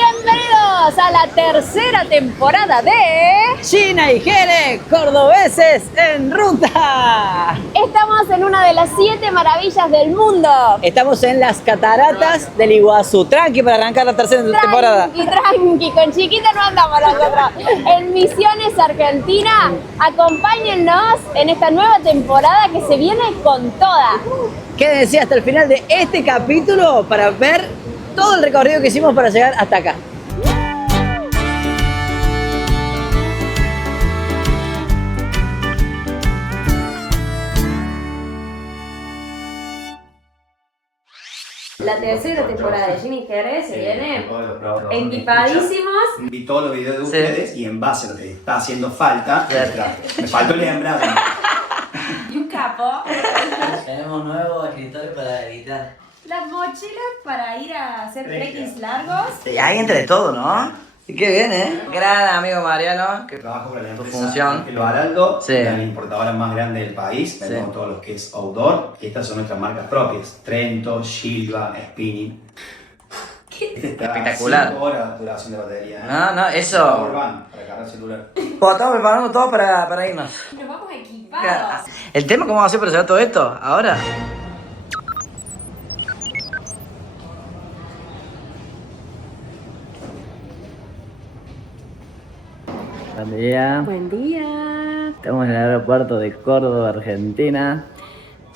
Bienvenidos a la tercera temporada de Gina y Jere, cordobeses en ruta. Estamos en una de las 7 maravillas del mundo. Estamos en las cataratas del Iguazú. Tranqui para arrancar la tercera temporada. Tranqui, con chiquita no andamos nosotros. En Misiones, Argentina, acompáñennos en esta nueva temporada que se viene con toda. Quédense hasta el final de este capítulo para ver todo el recorrido que hicimos para llegar hasta acá. La tercera temporada de Gina y Jere se viene equipadísimos. Vi todos los videos de ustedes y en base a lo que está haciendo falta, me faltó el hembra. Y un capo. Tenemos nuevo escritorio para editar. Las mochilas para ir a hacer trekking largos. Sí, hay entre todo, ¿no? Y qué bien, ¿eh? Gran amigo Mariano. Que Trabajo para la tu empresa función. El Baraldo, Sí. la importadora más grande del país. Vendemos todo lo que es outdoor. Y estas son nuestras marcas propias. Trento, Silva, Spinning. Este está Espectacular. 5 horas de duración de batería. No, eso. Powerbank para cargar el celular. Pues estamos preparando todo para irnos. Nos vamos equipados. El tema, ¿cómo vamos a hacer para llevar todo esto? Ahora. Buen día. Buen día. Estamos en el aeropuerto de Córdoba, Argentina.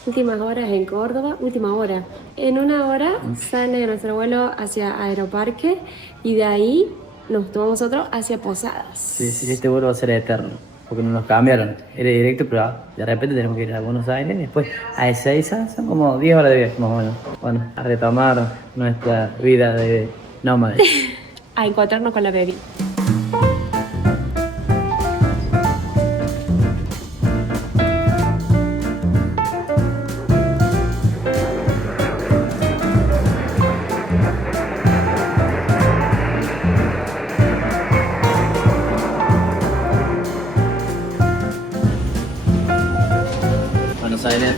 Últimas horas en Córdoba, última hora. En una hora sale nuestro vuelo hacia Aeroparque y de ahí nos tomamos otro hacia Posadas. Sí, este vuelo va a ser eterno. Porque nos cambiaron. Era directo, pero de repente tenemos que ir a Buenos Aires. Después a Ezeiza, son como 10 horas de viaje más o menos. Bueno, a retomar nuestra vida de nómades. A encontrarnos con la baby. Buenos Aires.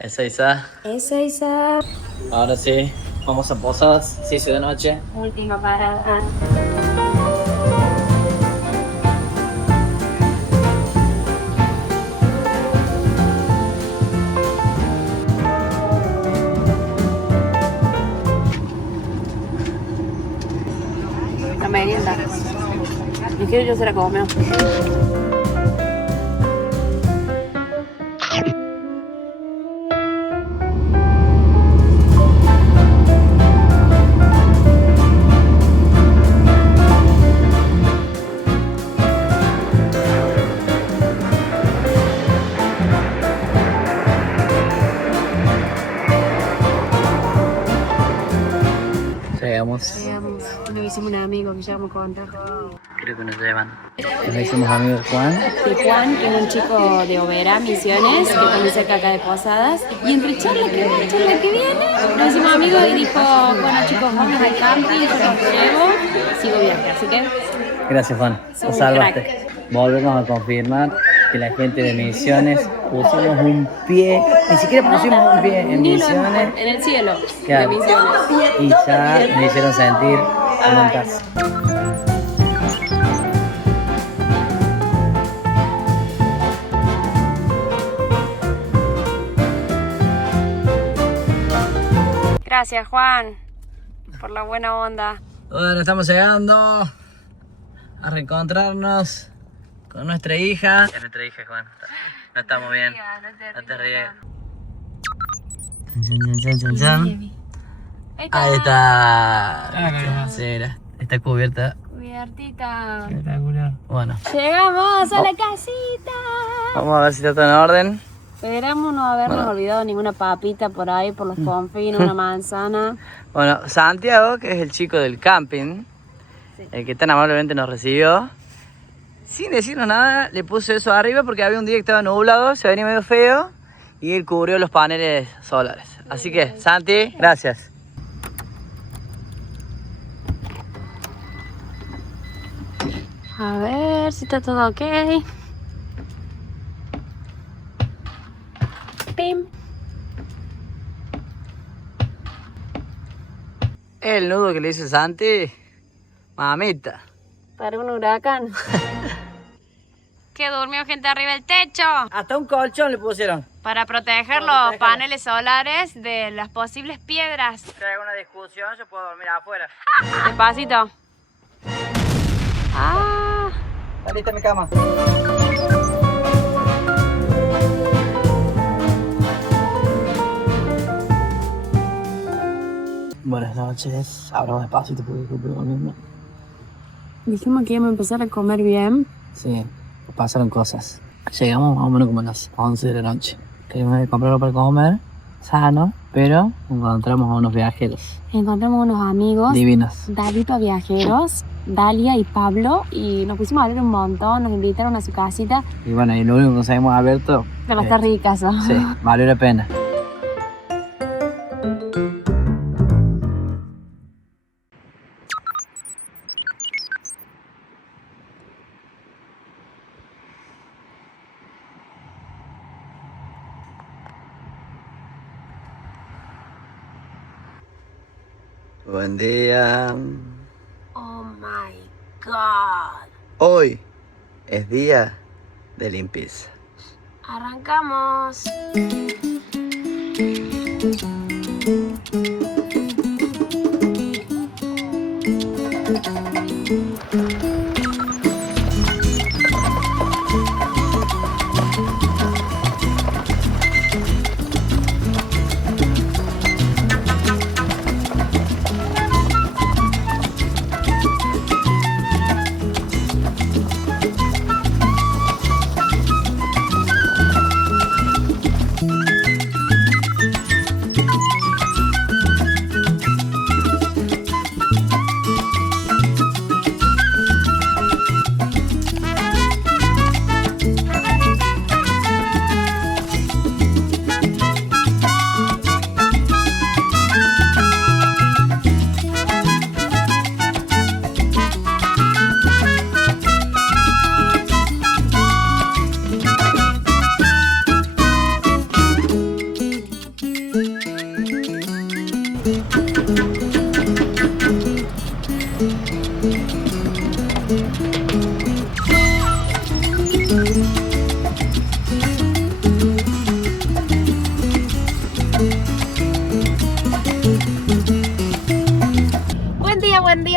Ezeiza. Ezeiza. Ahora sí, vamos a Posadas, 6 de noche. Última parada. La merienda. Mi quiero yo se la comió. Llegamos. Llegamos, nos hicimos un amigo que ya vamos a contar. Creo que nos llevan. Nos hicimos amigos Juan. De Juan, que es un chico de Oberá, Misiones, que también cerca acá de Posadas. Y entre charla que viene, nos hicimos amigos y dijo, bueno chicos, vamos al camping, yo los llevo, sigo viaje. Así que, Gracias Juan, Sos nos un salvaste. Volvemos a confirmar que la gente de Misiones pusimos un pie, ni siquiera pusimos un pie en ni lo Misiones en el cielo Claro. de Misiones. y ya me hicieron sentir como en casa. Gracias Juan, por la buena onda. Bueno, estamos llegando a reencontrarnos con nuestra hija. Es nuestra hija, Juan. No estamos bien. No te ríes. Ahí está. Sí, mira, está cubierta Cubiertita. Espectacular. Bueno, Llegamos a la casita. vamos a ver si está todo en orden. Esperamos no habernos olvidado ninguna papita por ahí, por los confines, una manzana. Bueno, Santiago, que es el chico del camping, el que tan amablemente nos recibió, sin decirnos nada, le puso eso arriba porque había un día que estaba nublado, se venía medio feo y él cubrió los paneles solares. Así que, Santi, gracias. A ver si está todo ok. Pim. El nudo que le hizo Santi, mamita. Para un huracán. Que durmió gente arriba del techo. Hasta un colchón le pusieron. Para proteger los paneles solares de las posibles piedras. Si hay alguna discusión, yo puedo dormir afuera. Despacito. Ah. Está lista mi cama. Buenas noches. Ahora despacito porque estoy durmiendo. Dijimos que íbamos a empezar a comer bien. Sí, pasaron cosas. Llegamos más o menos como a las 11 de la noche. Queríamos comprarlo para comer, sano, pero encontramos a unos viajeros Encontramos unos amigos. divinos. David Viajeros, Dalia y Pablo. Y nos pusimos a hablar un montón. Nos invitaron a su casita. Y bueno, y lo único que conseguimos Alberto. Pero está ricazo. Sí, valió la pena. Buen día. Oh my God. Hoy es día de limpieza. Arrancamos.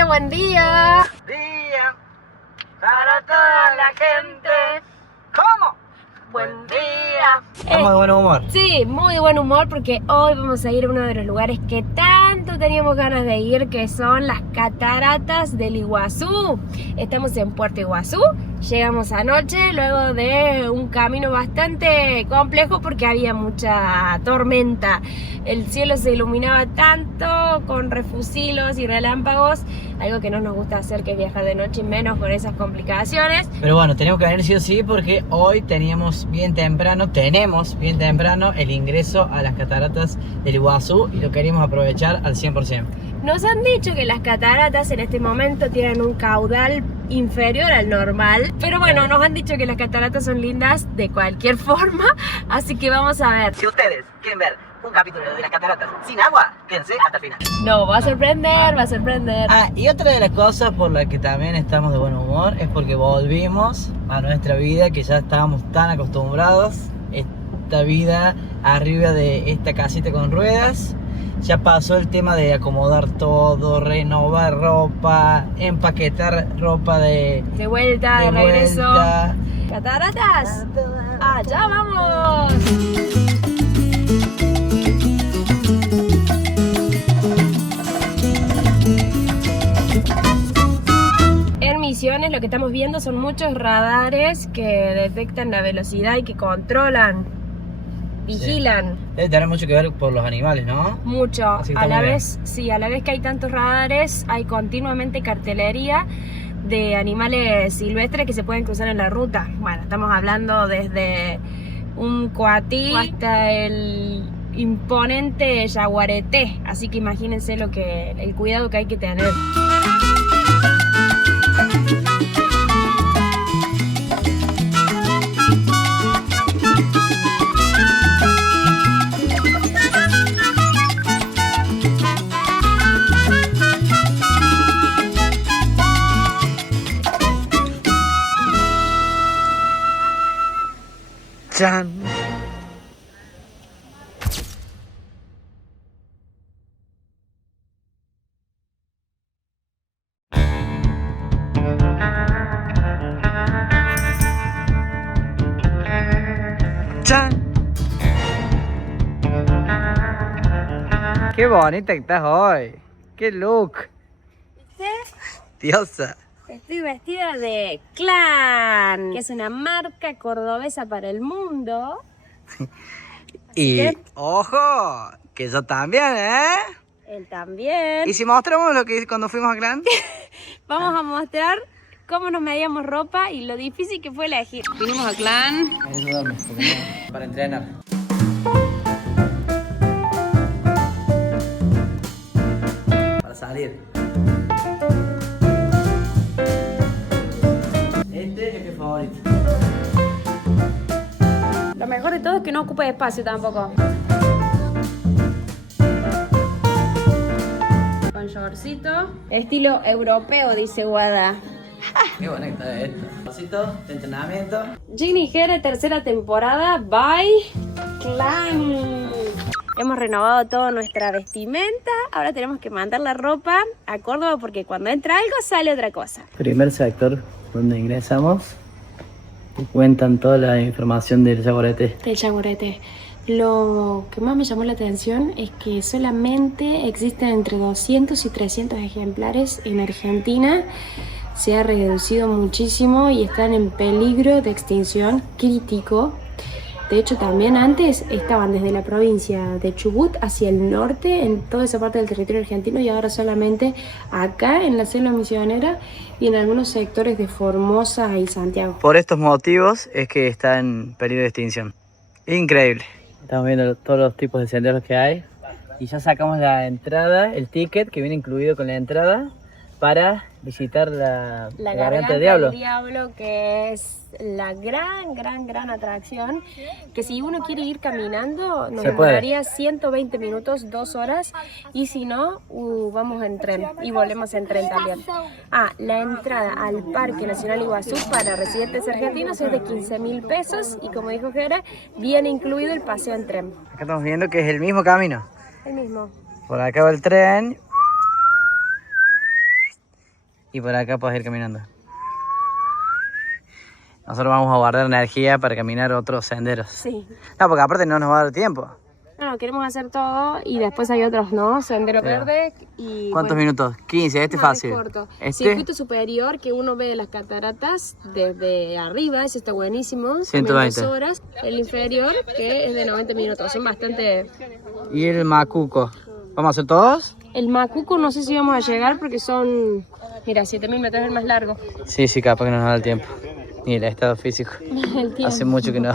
Buen día. Día para toda la gente. ¿Cómo? Buen día. Estamos de buen humor. Sí, muy buen humor porque hoy vamos a ir a uno de los lugares que tanto teníamos ganas de ir, que son las cataratas del Iguazú. Estamos en Puerto Iguazú, llegamos anoche luego de un camino bastante complejo porque había mucha tormenta. El cielo se iluminaba tanto con refusilos y relámpagos, algo que no nos gusta hacer, que es viajar de noche, y menos con esas complicaciones. Pero bueno, tenemos que venir sí o sí porque hoy tenemos bien temprano el ingreso a las cataratas del Iguazú y lo queremos aprovechar al 100%. Nos han dicho que las cataratas en este momento tienen un caudal inferior al normal, pero bueno, nos han dicho que las cataratas son lindas de cualquier forma, así que vamos a ver. Si ustedes quieren ver un capítulo de las cataratas sin agua, quédense hasta el final. No, va a sorprender, va a sorprender. Ah, y otra de las cosas por las que también estamos de buen humor es porque volvimos a nuestra vida que ya estábamos tan acostumbrados, esta vida arriba de esta casita con ruedas. Ya pasó el tema de acomodar todo, renovar ropa, empaquetar ropa de vuelta, de regreso. vuelta. ¿Cataratas? ¡Allá vamos! misiones lo que estamos viendo son muchos radares que detectan la velocidad y que controlan, vigilan. Sí. Debe tener mucho que ver por los animales, ¿no? Mucho. Así que A está la muy bien. vez, sí, a la vez que hay tantos radares, hay continuamente cartelería de animales silvestres que se pueden cruzar en la ruta. Bueno, estamos hablando desde un coatí hasta el imponente yaguareté, así que imagínense el cuidado que hay que tener. ¡Chan! ¡Chan! ¡Qué bonita que estás hoy! ¡Qué look! ¿Viste? Diosa. Estoy vestida de Clan, que es una marca cordobesa para el mundo. Y ¿Qué? ojo, que yo también, ¿eh? Él también. ¿Y si mostramos lo que hice cuando fuimos a Clan? Vamos a mostrar cómo nos medíamos ropa y lo difícil que fue elegir. Vinimos a Clan. Ayúdame, porque no, para entrenar. Para salir. Este es mi favorito. Lo mejor de todo es que no ocupa espacio tampoco. Con shortcito. Estilo europeo, dice Guada. Qué bonita es esto. Pasito de entrenamiento. Ginny Jere, tercera temporada, by Clan. Hemos renovado toda nuestra vestimenta. Ahora tenemos que mandar la ropa a Córdoba porque cuando entra algo sale otra cosa. Primer sector donde ingresamos. Te cuentan toda la información del yaguareté. Del yaguareté. Lo que más me llamó la atención es que solamente existen entre 200 y 300 ejemplares en Argentina. Se ha reducido muchísimo y están en peligro de extinción crítico. De hecho, también antes estaban desde la provincia de Chubut hacia el norte, en toda esa parte del territorio argentino, y ahora solamente acá en la selva misionera y en algunos sectores de Formosa y Santiago. Por estos motivos es que está en peligro de extinción. Increíble. Estamos viendo todos los tipos de senderos que hay. Y ya sacamos la entrada, el ticket que viene incluido con la entrada para visitar la Garganta del Diablo. Del Diablo, que es la gran atracción, que si uno quiere ir caminando nos demoraría 120 minutos, 2 horas, y si no, vamos en tren y volvemos en tren también. La entrada al Parque Nacional Iguazú para residentes argentinos es de 15.000 pesos y como dijo Jera, viene incluido el paseo en tren. Acá estamos viendo que es el mismo camino. El mismo. Por acá va el tren. Y por acá puedes ir caminando. Nosotros vamos a guardar energía para caminar otros senderos. Sí. No, porque aparte no nos va a dar tiempo. No, queremos hacer todo y después hay otros, ¿no? Sendero verde y... ¿Cuántos minutos? 15, este es fácil. Es corto. Este, Circuito superior, que uno ve las cataratas desde arriba, ese está buenísimo. 120. 2 horas. El inferior, que es de 90 minutos, son bastante... y el Macuco. ¿Vamos a hacer todos? El Macuco no sé si vamos a llegar porque son... Mira, 7.000 metros es el más largo. Sí, capaz que no nos da el tiempo. Ni el estado físico. El tiempo. Hace mucho que no.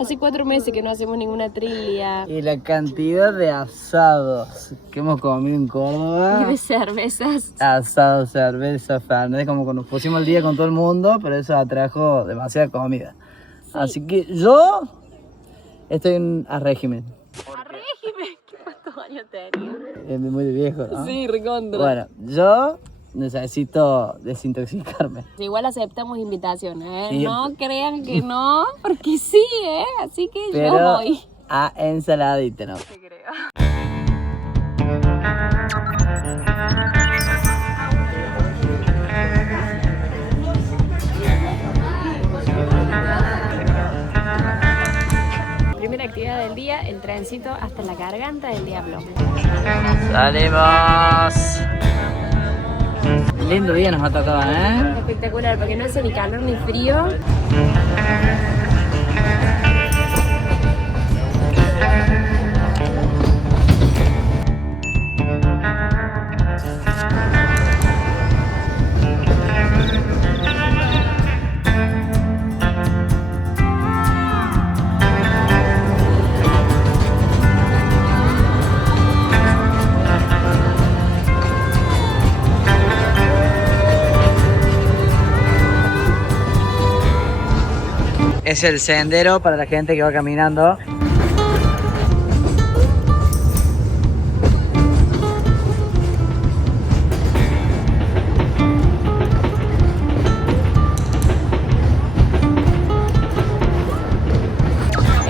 Hace 4 meses que no hacemos ninguna trilla. Y la cantidad de asados que hemos comido en Córdoba. Y de cervezas. Asados, cerveza, fernet, como cuando nos pusimos al día con todo el mundo, pero eso atrajo demasiada comida. Sí. Así que yo estoy a régimen. ¿A régimen? ¿Cuántos años tenía? Es muy de viejo, ¿no? Sí, recontra. Bueno, yo necesito desintoxicarme. Igual aceptamos invitaciones, ¿eh? Sí. No crean que no, porque sí, ¿eh? Así que pero yo voy. A ensaladita, ¿no? Te creo. Primera actividad del día, el trencito hasta la Garganta del Diablo. ¡Salimos! Lindo día nos ha tocado, ¿eh? Espectacular, porque no hace ni calor ni frío. Es el sendero para la gente que va caminando.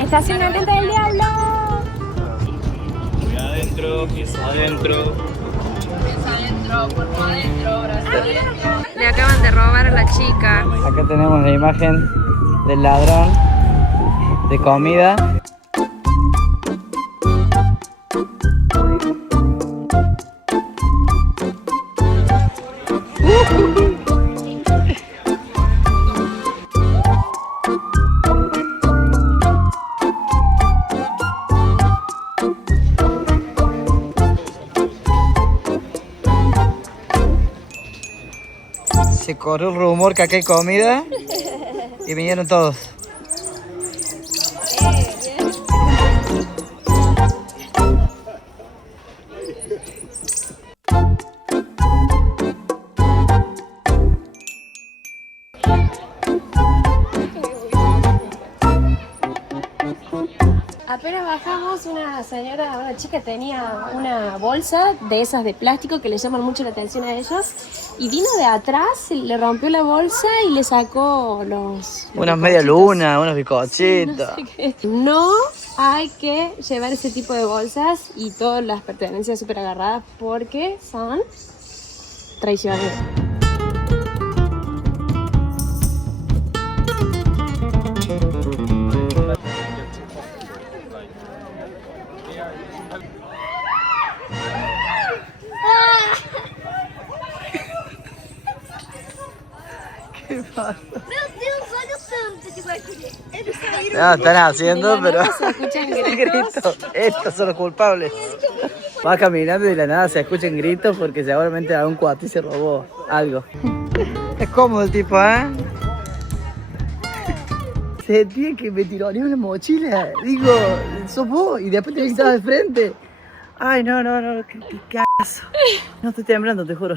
Estacionamiento del diablo. Adentro, pieza adentro. Le acaban de robar a la chica. Acá tenemos la imagen del ladrón de comida. Se corrió el rumor que acá hay comida y vinieron todos. Apenas bajamos, una chica tenía una bolsa de esas de plástico que le llaman mucho la atención a ellos y vino de atrás, le rompió la bolsa y le sacó los Unas media luna, unos no bizcochitos. sé qué. No hay que llevar ese tipo de bolsas y todas las pertenencias súper agarradas porque son traicioneras. No, están haciendo, De la pero nada se escuchan gritos. Estos son los culpables. Va caminando y de la nada se escuchan gritos porque seguramente algún cuati se robó algo. Es cómodo el tipo, ¿eh? Se tiene que me tironeó la mochila. Digo, sos vos y después te gritabas de frente. Ay, no, qué cagazo. No estoy temblando, te juro.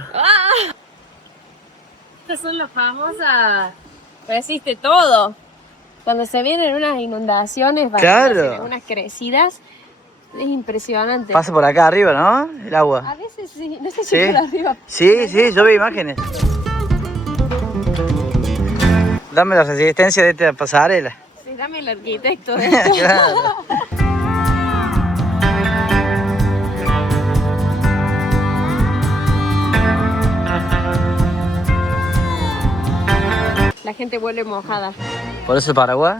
Estas son las famosas, resiste todo. Cuando se vienen unas inundaciones, Claro. unas crecidas, es impresionante. Pasa por acá arriba, ¿no? El agua. A veces sí, no sé si Sí. por arriba. Sí, yo vi imágenes. Dame la resistencia de esta pasarela. Sí, dame el arquitecto de esto. Claro. La gente vuelve mojada. ¿Por eso el Paraguay?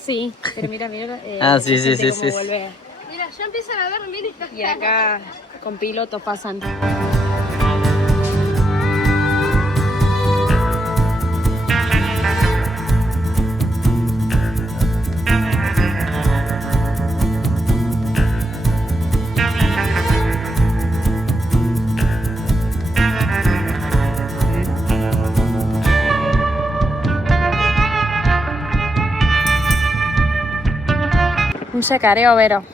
Sí, pero mira. Ah, sí, la gente sí, cómo sí. vuelve. Mira, ya empiezan a ver, miren. Y acá con pilotos pasan. Un yacareo, Vero.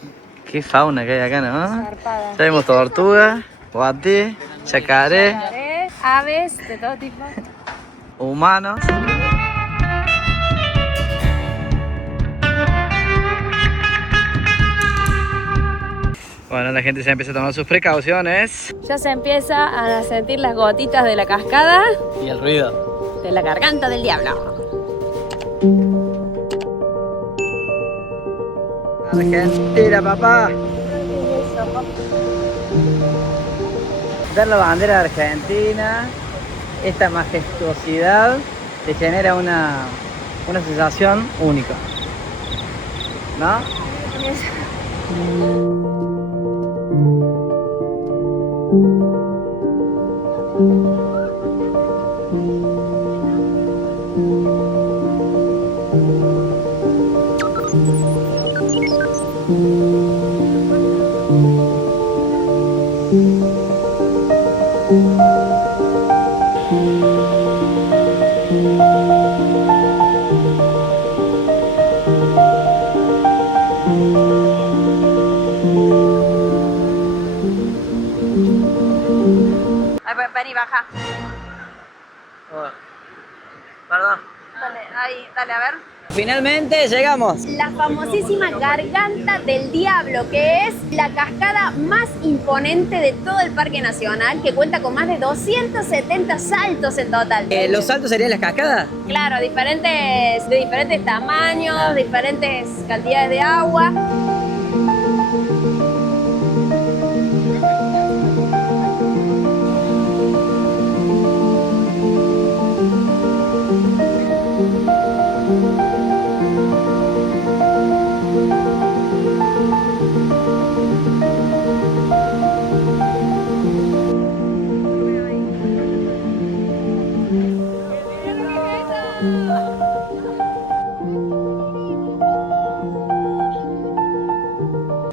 Qué fauna que hay acá, ¿no? Zarpada. Tenemos tortuga, guatí, chacaré, Yacaré, aves de todo tipo. humanos. Bueno, la gente se empieza a tomar sus precauciones. Ya se empieza a sentir las gotitas de la cascada Y el ruido. de la garganta del diablo. Argentina, papá. Ver la bandera de Argentina, esta majestuosidad, te genera una sensación única, ¿no? Vení, baja. Perdón. Dale, ahí, dale, a ver. Finalmente llegamos. La famosísima Garganta del Diablo, que es la cascada más imponente de todo el Parque Nacional, que cuenta con más de 270 saltos en total. ¿Los saltos serían las cascadas? Claro, de diferentes tamaños, diferentes cantidades de agua.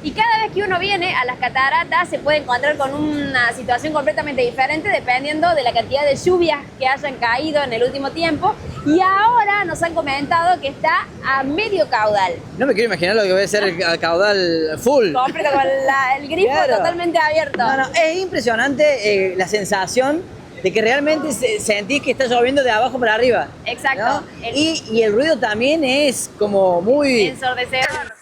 Y cada vez que uno viene a las cataratas se puede encontrar con una situación completamente diferente dependiendo de la cantidad de lluvias que hayan caído en el último tiempo. Y ahora nos han comentado que está a medio caudal. No me quiero imaginar lo que va a ser el caudal full. Completo con el grifo Claro. totalmente abierto. No, es impresionante la sensación de que realmente sentís que está lloviendo de abajo para arriba. Exacto. ¿No? Y el ruido también es como muy... Ensordecedor.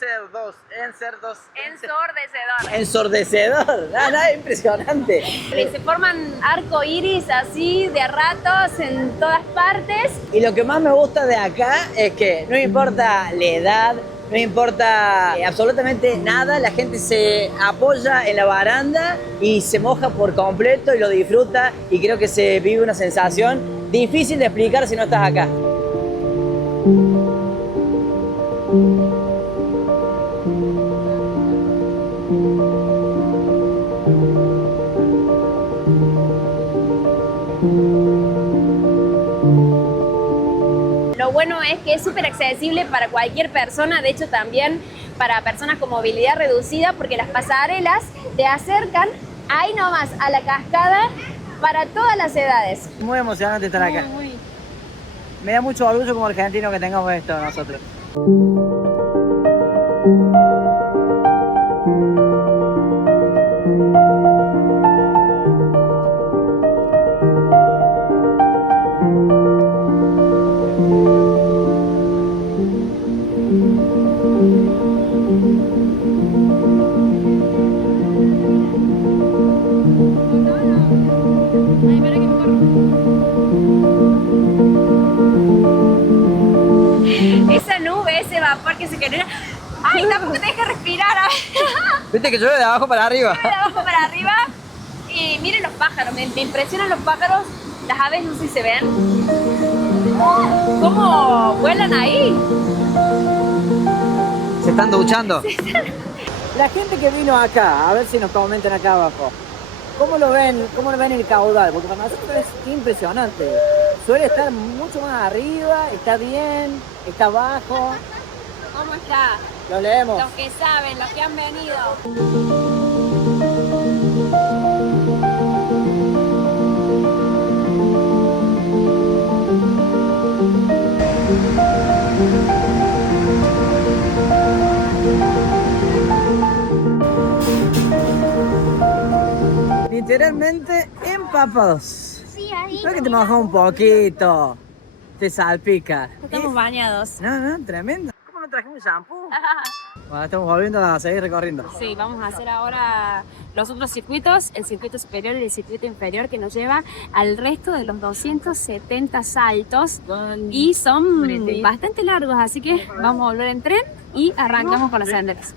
Ensordecedor. Nada, impresionante. Se forman arco iris así de a ratos en todas partes. Y lo que más me gusta de acá es que no importa la edad, no importa absolutamente nada, la gente se apoya en la baranda y se moja por completo y lo disfruta, y creo que se vive una sensación difícil de explicar si no estás acá. Lo bueno es que es súper accesible para cualquier persona, de hecho también para personas con movilidad reducida, porque las pasarelas te acercan ahí nomás a la cascada para todas las edades. Muy emocionante estar acá. Me da mucho orgullo como argentino que tengamos esto nosotros. Esa nube, ese vapor que se genera, ¡ay, tampoco te deja respirar! Viste que llueve de abajo para arriba. De abajo para arriba. Y miren los pájaros, me impresionan los pájaros. Las aves no sé si se ven. ¿Cómo vuelan ahí? Se están duchando. La gente que vino acá, a ver si nos comentan acá abajo. ¿Cómo lo ven el caudal? Porque para nosotros es impresionante. Suele estar mucho más arriba, está bien, está abajo. ¿Cómo está? Lo leemos. Los que saben, los que han venido. Literalmente empapados. Sí, ahí. No es que te mojas un poquito, te salpica. Estamos bañados. No, tremendo. ¿Cómo no trajimos shampoo? Bueno, estamos volviendo a seguir recorriendo. Sí, vamos a hacer ahora los otros circuitos, el circuito superior y el circuito inferior, que nos lleva al resto de los 270 saltos, y son bastante largos, así que vamos a volver en tren y arrancamos con los senderos.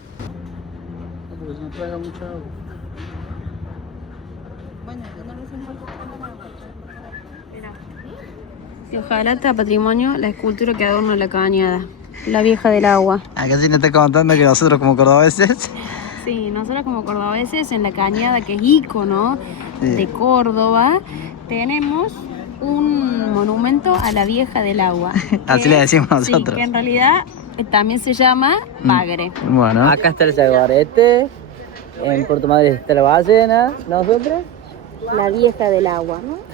Hojalata Patrimonio, la escultura que adorna la cañada, la vieja del agua. Acá sí nos está contando que nosotros como cordobeses... Sí, nosotros como cordobeses en la cañada, que es ícono de Córdoba, tenemos un monumento a la vieja del agua. Así le decimos nosotros. Sí, que en realidad también se llama Bagre. Bueno. Acá está el Saguarete, en Puerto Madrid está la ballena, nosotros. La vieja del agua, ¿no?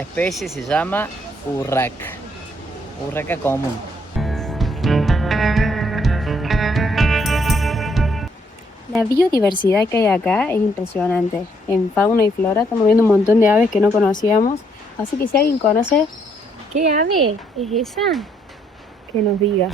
especie se llama urraca. Urraca común. La biodiversidad que hay acá es impresionante. En fauna y flora estamos viendo un montón de aves que no conocíamos. Así que si alguien conoce qué ave es esa, que nos diga.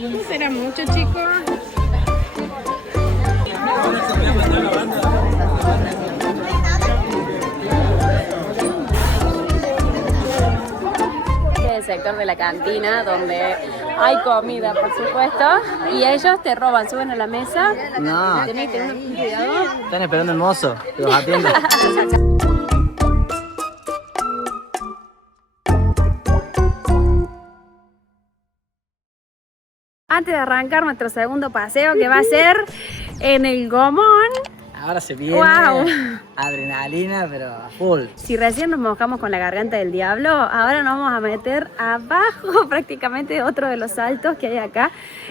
¿No será mucho, chicos? Este es el sector de la cantina donde hay comida, por supuesto, y ellos te roban, suben a la mesa. No. Tenés que tener mucho cuidado. Están esperando el mozo que los atienda. Antes de arrancar nuestro segundo paseo, que va a ser en el Gomón. Ahora se viene Wow. adrenalina, pero a full. Si recién nos mojamos con la garganta del diablo, ahora nos vamos a meter abajo prácticamente de otro de los saltos que hay acá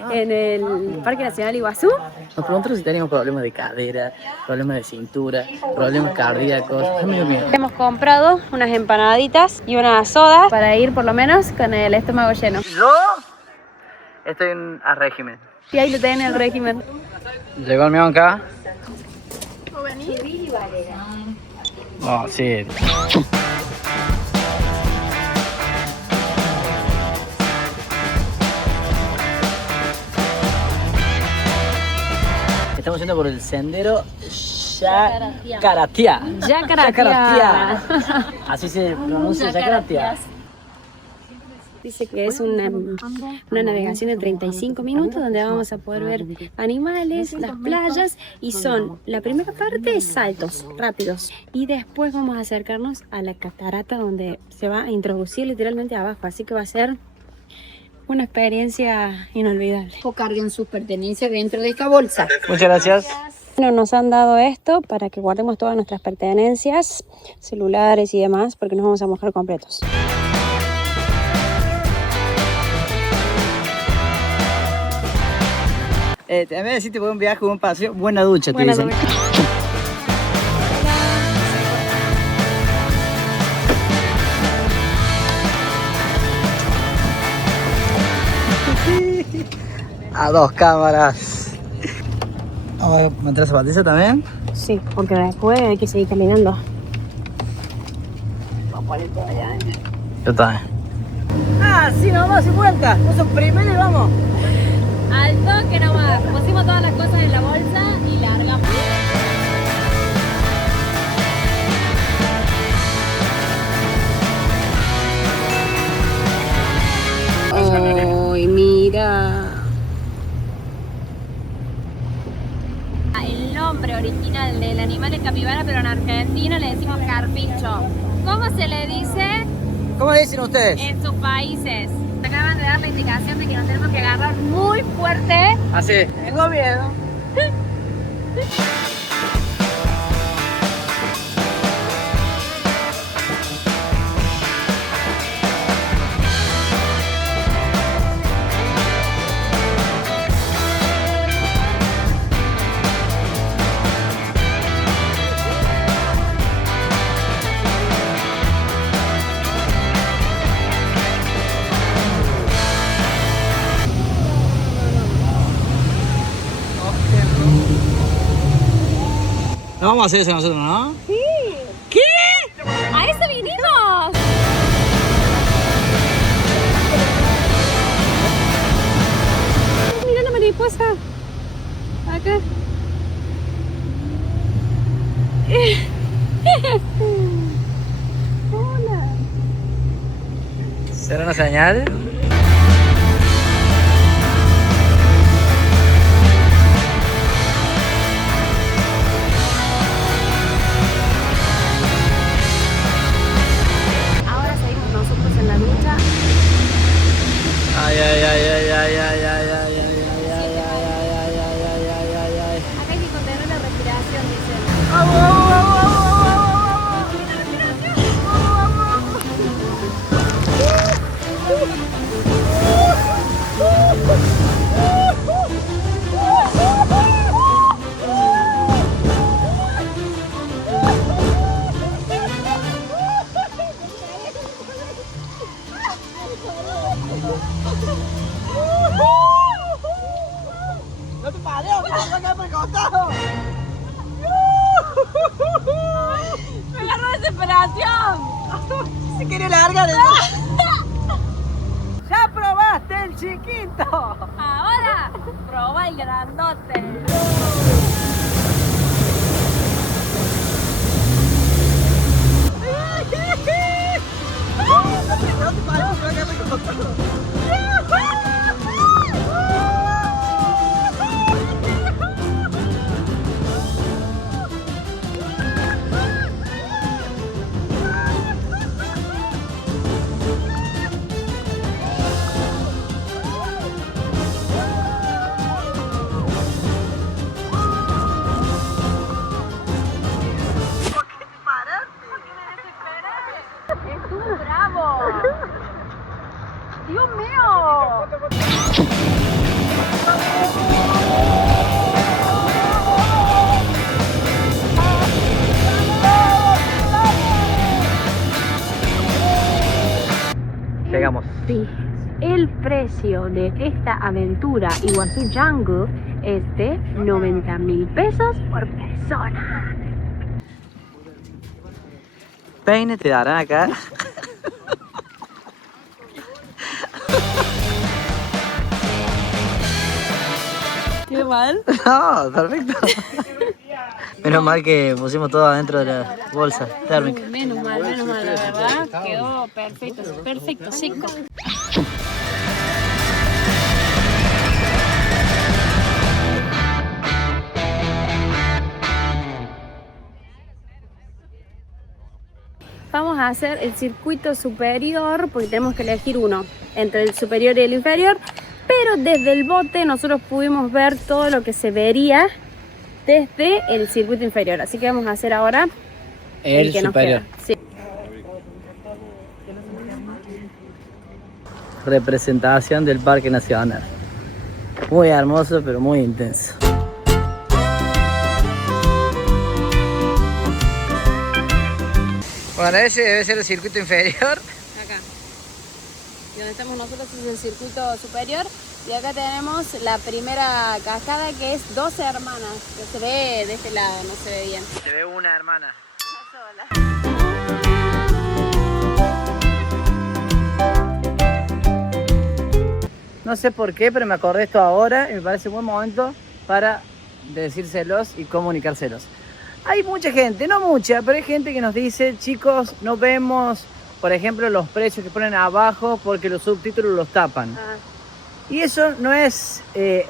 en el Parque Nacional Iguazú. Nos preguntaron si teníamos problemas de cadera, problemas de cintura, problemas cardíacos. Ay, Dios mío. Hemos comprado unas empanaditas y unas sodas para ir por lo menos con el estómago lleno. Yo estoy a régimen. Y ahí lo tienen el régimen. Llegó el mío acá. Oh, sí. Estamos yendo por el sendero Yacaratea. Yacaratea. Así se pronuncia, Yacaratea. Dice que es una navegación de 35 minutos donde vamos a poder ver animales, las playas, y son, la primera parte es saltos rápidos y después vamos a acercarnos a la catarata donde se va a introducir literalmente abajo, así que va a ser una experiencia inolvidable. O carguen sus pertenencias dentro de esta bolsa. Muchas gracias. Bueno, nos han dado esto para que guardemos todas nuestras pertenencias, celulares y demás, porque nos vamos a mojar completos. En vez de decirte buen viaje, buen paseo, buena ducha, Buena te dicen. ducha. A dos cámaras. Vamos a meter zapatillas también. Sí, porque después hay que seguir caminando. Yo también. Ah, sí, nomás, sin vuelta. Puso primero y vamos. Al toque nomás, pusimos todas las cosas en la bolsa y largamos. ¡Ay, mira! El nombre original del animal es capibara, pero en Argentina le decimos carpincho. ¿Cómo se le dice ¿Cómo le dicen ustedes? en sus países? Acaban de dar la indicación de que nos tenemos que agarrar muy fuerte. Así. Tengo miedo. No vamos a hacer eso nosotros, ¿no? Sí. ¿Qué? ¿A eso vinimos? Mira la mariposa. Acá. Hola. ¿Será una señal? Ahora seguimos nosotros en la ducha. Ay, ay, ay, ay, ay, ay, ay, ay, ay, ay, ay, ay, ay, ay, ay, ay, ay, ay, ay. Acá hay que contener la respiración, dicen. Se quiere largar el... ¡Ya probaste el chiquito! Ahora, proba el grandote. ¡Estuvo bravo! ¡Dios mío! Llegamos. Sí. El precio de esta aventura Iguazú Jungle es de 90.000 pesos por persona. Peine te darán acá. ¿Qué mal? No, perfecto. Menos mal que pusimos todo adentro de la bolsa térmica. Menos mal, la verdad. Quedó perfecto, perfecto, seco. Vamos a hacer el circuito superior porque tenemos que elegir uno entre el superior y el inferior, pero desde el bote nosotros pudimos ver todo lo que se vería desde el circuito inferior, así que vamos a hacer ahora el que superior. nos queda. Sí. Representación del Parque Nacional. Muy hermoso, pero muy intenso. Bueno, ese debe ser el circuito inferior. Acá. Y donde estamos nosotros es el circuito superior. Y acá tenemos la primera cascada que es 12 hermanas. Que se ve de este lado, no se ve bien. Se ve una hermana. No sé por qué, pero me acordé esto ahora y me parece un buen momento para decírselos y comunicárselos. Hay mucha gente, no mucha, pero hay gente que nos dice, chicos, no vemos, por ejemplo, los precios que ponen abajo porque los subtítulos los tapan. Y eso no es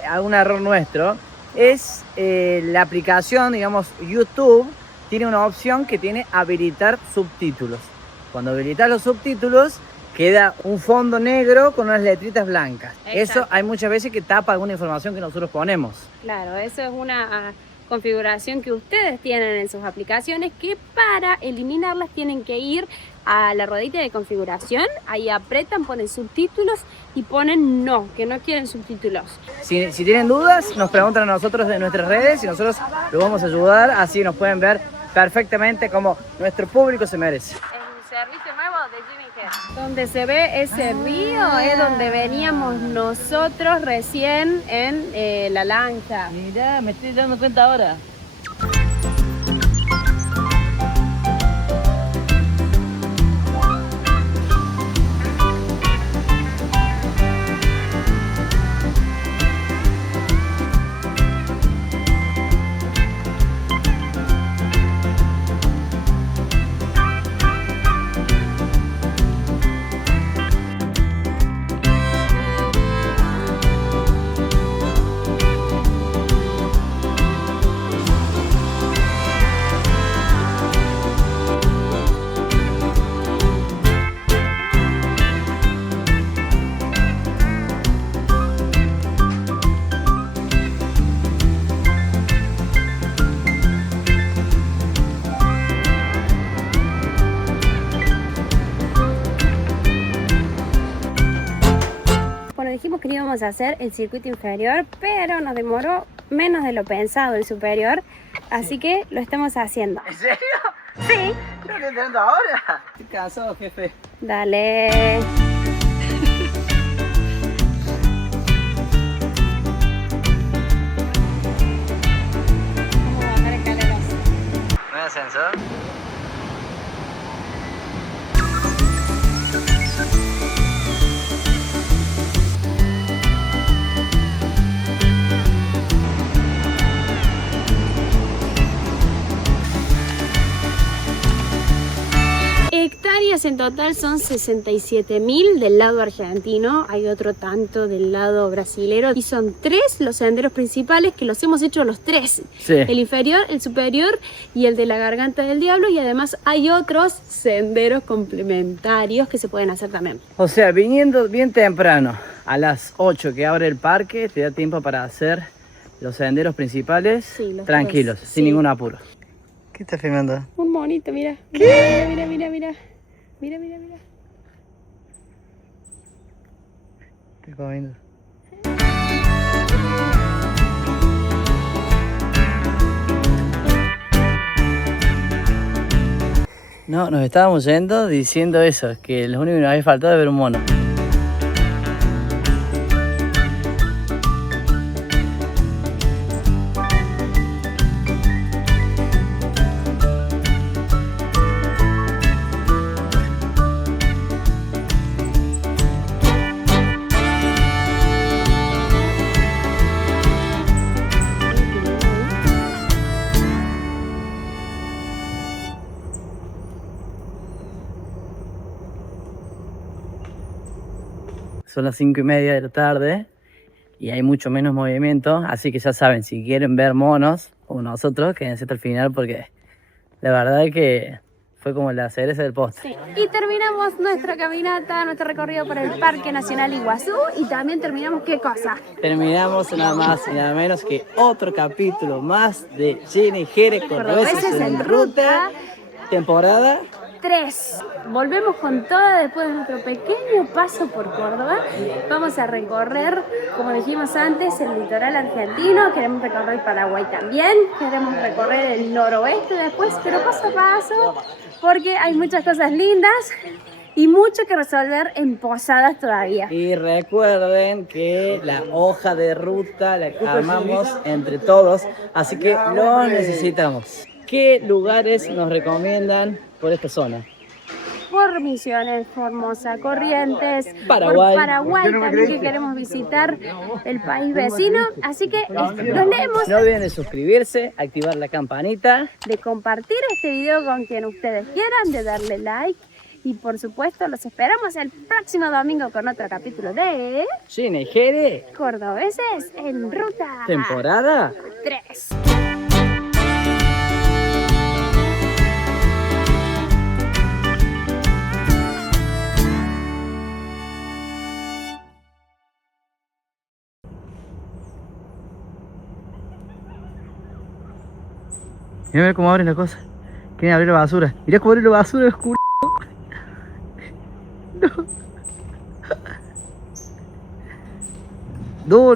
algún error nuestro, es la aplicación, digamos, YouTube tiene una opción que tiene habilitar subtítulos. Cuando habilitas los subtítulos, queda un fondo negro con unas letritas blancas. Exacto. Eso hay muchas veces que tapa alguna información que nosotros ponemos. Claro, eso es una configuración que ustedes tienen en sus aplicaciones que para eliminarlas tienen que ir a la ruedita de configuración, ahí apretan, ponen subtítulos y ponen no, que no quieren subtítulos. Si tienen dudas, nos preguntan a nosotros de nuestras redes y nosotros los vamos a ayudar, así nos pueden ver perfectamente como nuestro público se merece. El servicio nuevo de Jimmy Head. Donde se ve ese río es donde veníamos nosotros recién en la lancha. Mirá, me estoy dando cuenta ahora. Dijimos que no íbamos a hacer el circuito inferior, pero nos demoró menos de lo pensado el superior, así que lo estamos haciendo. ¿En serio? Sí. ¿Yo lo estoy entendiendo ahora? Estoy cansado, jefe. Dale. Vamos a bajar escaleras. ¿No hay ascensor? Hectáreas en total son 67.000 del lado argentino, hay otro tanto del lado brasilero y son 3 los senderos principales que los hemos hecho los 3. Sí. El inferior, el superior y el de la Garganta del Diablo, y además hay otros senderos complementarios que se pueden hacer también. O sea, viniendo bien temprano, a las 8 que abre el parque, te da tiempo para hacer los senderos principales Sí, los tranquilos, 3, sin sí. ningún apuro. ¿Qué estás filmando? Un monito, mira. ¿Qué? Mira. Mira. Estoy comiendo. No, nos estábamos yendo diciendo eso, que lo único que nos había faltado es ver un mono. Son las 5:30 de la tarde y hay mucho menos movimiento, así que ya saben, si quieren ver monos como nosotros, quédense hasta el final porque la verdad es que fue como la cereza del postre. Y terminamos nuestra caminata, nuestro recorrido por el Parque Nacional Iguazú, y también terminamos, ¿qué cosa? Terminamos nada más y nada menos que otro capítulo más de Gina y Jere Cordobeses en Ruta, temporada 3. Volvemos con toda después de nuestro pequeño paso por Córdoba. Vamos a recorrer, como dijimos antes, el litoral argentino. Queremos recorrer Paraguay también. Queremos recorrer el noroeste después, pero paso a paso, porque hay muchas cosas lindas y mucho que resolver en Posadas todavía. Y recuerden que la hoja de ruta la armamos entre todos, así que lo necesitamos. ¿Qué lugares nos recomiendan por esta zona? Por Misiones, Formosa, Corrientes, Paraguay. por Paraguay también, que queremos visitar el país vecino. Así que los leemos, No olviden de suscribirse, activar la campanita. de compartir este video con quien ustedes quieran, de darle like. Y por supuesto, los esperamos el próximo domingo con otro capítulo de Gina y Jere, Cordobeses en Ruta temporada 3. Mira cómo abren la cosa. Quieren abrir la basura. Mirá cómo abren la basura, es culo. No. No.